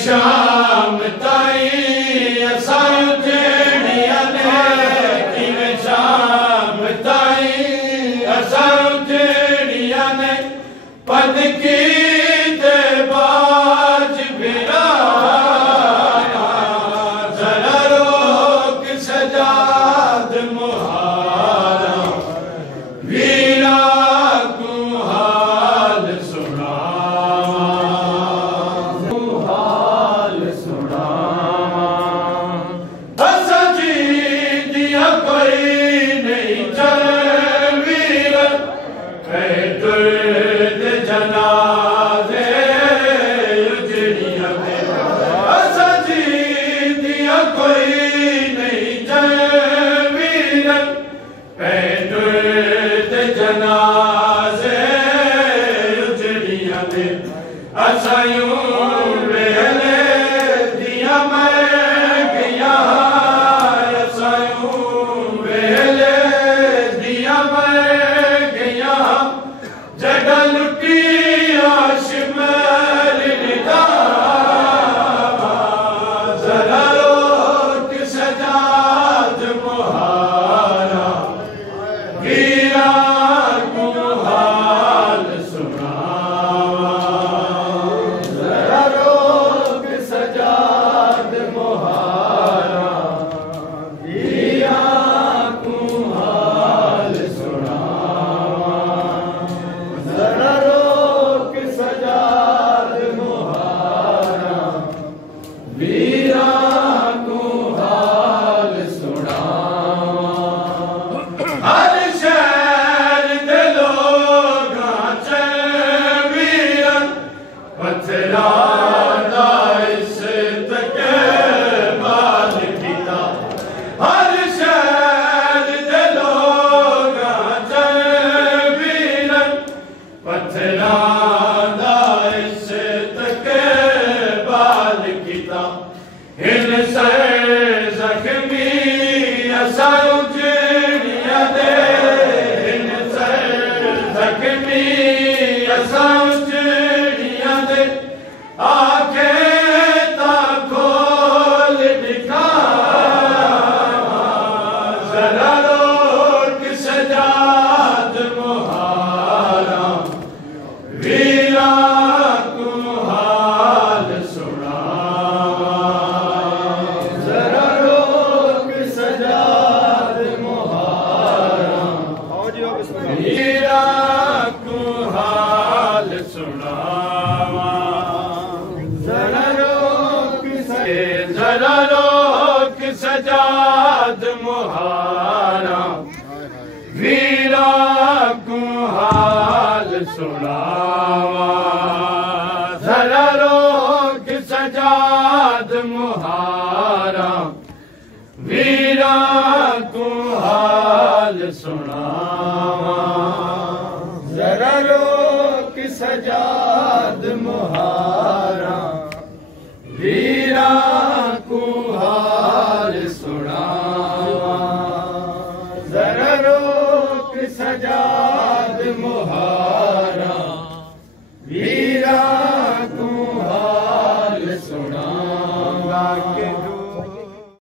शाम ताई असां जहिड़िया ने किवें शाम ताई असां जहिड़िया ने पद की ते बाज बिरा जरा रोक सजाद मुहारा वीरा को हाल सुना सजाद मुहारा वीरा को हाल सुनावा जरा रोक सजाद मुहारा वीरा को हाल सुनावा जरा रोक सजाद मुहारा वीरा को हाल सुनावा जरा रोक सजाद मुहारा